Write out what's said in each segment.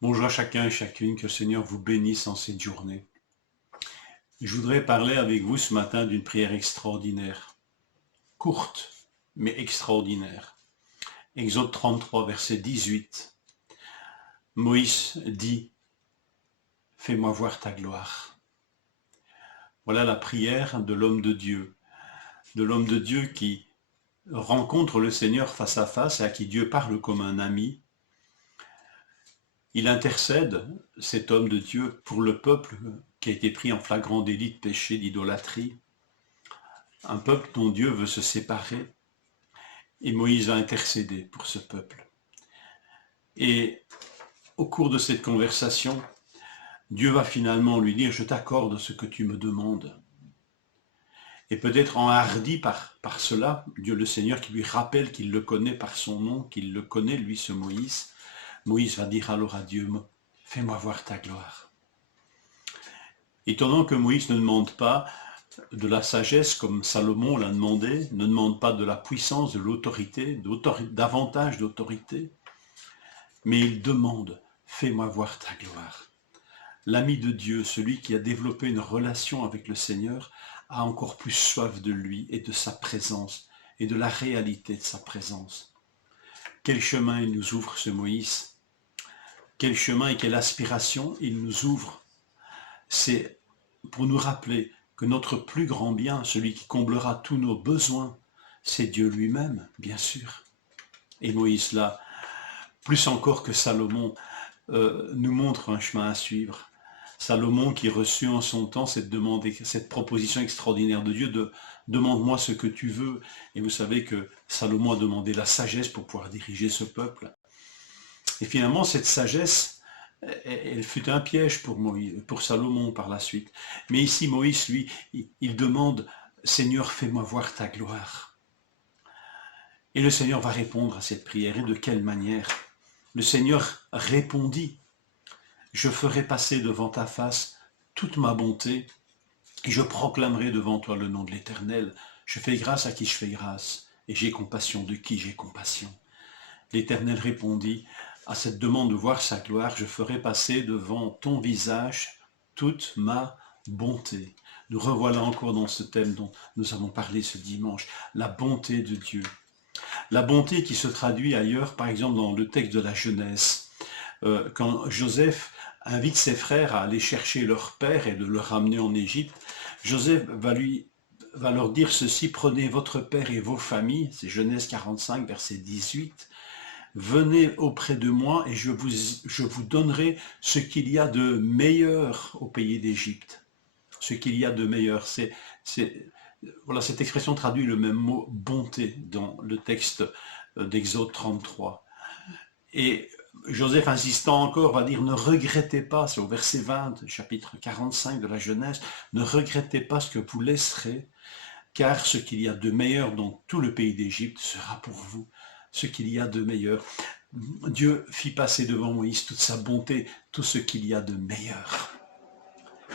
Bonjour à chacun et chacune, que le Seigneur vous bénisse en cette journée. Je voudrais parler avec vous ce matin d'une prière extraordinaire, courte, mais extraordinaire. Exode 33, verset 18. Moïse dit, fais-moi voir ta gloire. Voilà la prière de l'homme de Dieu qui rencontre le Seigneur face à face et à qui Dieu parle comme un ami. Il intercède, cet homme de Dieu, pour le peuple qui a été pris en flagrant délit de péché, d'idolâtrie, un peuple dont Dieu veut se séparer, et Moïse a intercédé pour ce peuple. Et au cours de cette conversation, Dieu va finalement lui dire, je t'accorde ce que tu me demandes. Et peut-être enhardi par cela, Dieu le Seigneur qui lui rappelle qu'il le connaît par son nom, qu'il le connaît, lui, ce Moïse, Moïse va dire alors à Dieu, fais-moi voir ta gloire. Étonnant que Moïse ne demande pas de la sagesse comme Salomon l'a demandé, ne demande pas de la puissance, de l'autorité, davantage d'autorité, mais il demande, fais-moi voir ta gloire. L'ami de Dieu, celui qui a développé une relation avec le Seigneur, a encore plus soif de lui et de sa présence et de la réalité de sa présence. Quel chemin il nous ouvre ce Moïse, quel chemin et quelle aspiration il nous ouvre. C'est pour nous rappeler que notre plus grand bien, celui qui comblera tous nos besoins, c'est Dieu lui-même, bien sûr. Et Moïse, là, plus encore que Salomon, nous montre un chemin à suivre. Salomon qui reçut en son temps cette proposition extraordinaire de Dieu de demande-moi ce que tu veux. Et vous savez que Salomon a demandé la sagesse pour pouvoir diriger ce peuple. Et finalement, cette sagesse, elle fut un piège pour Salomon par la suite. Mais ici, Moïse, lui, il demande, Seigneur, fais-moi voir ta gloire. Et le Seigneur va répondre à cette prière. Et de quelle manière? Le Seigneur répondit, je ferai passer devant ta face toute ma bonté, et je proclamerai devant toi le nom de l'Éternel. Je fais grâce à qui je fais grâce, et j'ai compassion de qui j'ai compassion. L'Éternel répondit à cette demande de voir sa gloire, je ferai passer devant ton visage toute ma bonté. Nous revoilà encore dans ce thème dont nous avons parlé ce dimanche, la bonté de Dieu. La bonté qui se traduit ailleurs, par exemple dans le texte de la Genèse, quand Joseph invite ses frères à aller chercher leur père et de le ramener en Égypte, Joseph va leur dire ceci, prenez votre père et vos familles, c'est Genèse 45, verset 18, venez auprès de moi et je vous donnerai ce qu'il y a de meilleur au pays d'Égypte. Ce qu'il y a de meilleur, voilà, cette expression traduit le même mot bonté dans le texte d'Exode 33. Et Joseph, insistant encore, va dire, ne regrettez pas, c'est au verset 20, chapitre 45 de la Genèse, ne regrettez pas ce que vous laisserez, car ce qu'il y a de meilleur dans tout le pays d'Égypte sera pour vous ce qu'il y a de meilleur. Dieu fit passer devant Moïse toute sa bonté, tout ce qu'il y a de meilleur.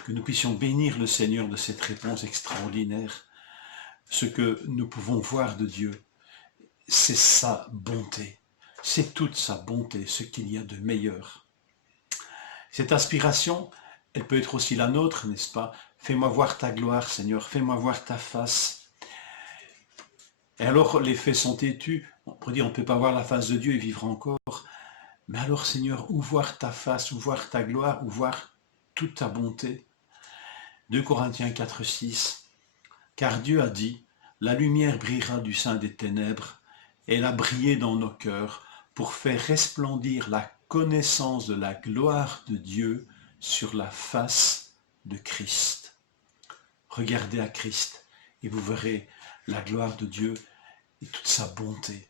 Que nous puissions bénir le Seigneur de cette réponse extraordinaire. Ce que nous pouvons voir de Dieu, c'est sa bonté. C'est toute sa bonté, ce qu'il y a de meilleur. Cette aspiration, elle peut être aussi la nôtre, n'est-ce pas? Fais-moi voir ta gloire, Seigneur, fais-moi voir ta face. Et alors, les faits sont têtus. On pourrait dire, on ne peut pas voir la face de Dieu et vivre encore. Mais alors, Seigneur, où voir ta face, où voir ta gloire, où voir toute ta bonté? 2 Corinthiens 4, 6. Car Dieu a dit, la lumière brillera du sein des ténèbres, et elle a brillé dans nos cœurs pour faire resplendir la connaissance de la gloire de Dieu sur la face de Christ. Regardez à Christ et vous verrez la gloire de Dieu et toute sa bonté,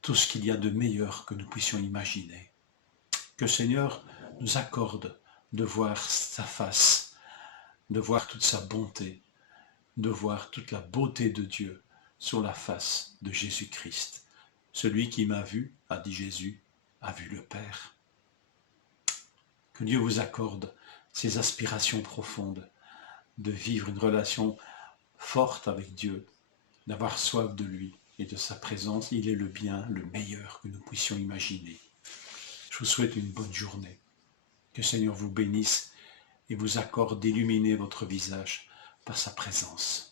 tout ce qu'il y a de meilleur que nous puissions imaginer. Que le Seigneur nous accorde de voir sa face, de voir toute sa bonté, de voir toute la beauté de Dieu sur la face de Jésus-Christ. Celui qui m'a vu, a dit Jésus, a vu le Père. Que Dieu vous accorde ces aspirations profondes de vivre une relation forte avec Dieu, d'avoir soif de lui et de sa présence. Il est le bien, le meilleur que nous puissions imaginer. Je vous souhaite une bonne journée. Que le Seigneur vous bénisse et vous accorde d'illuminer votre visage par sa présence.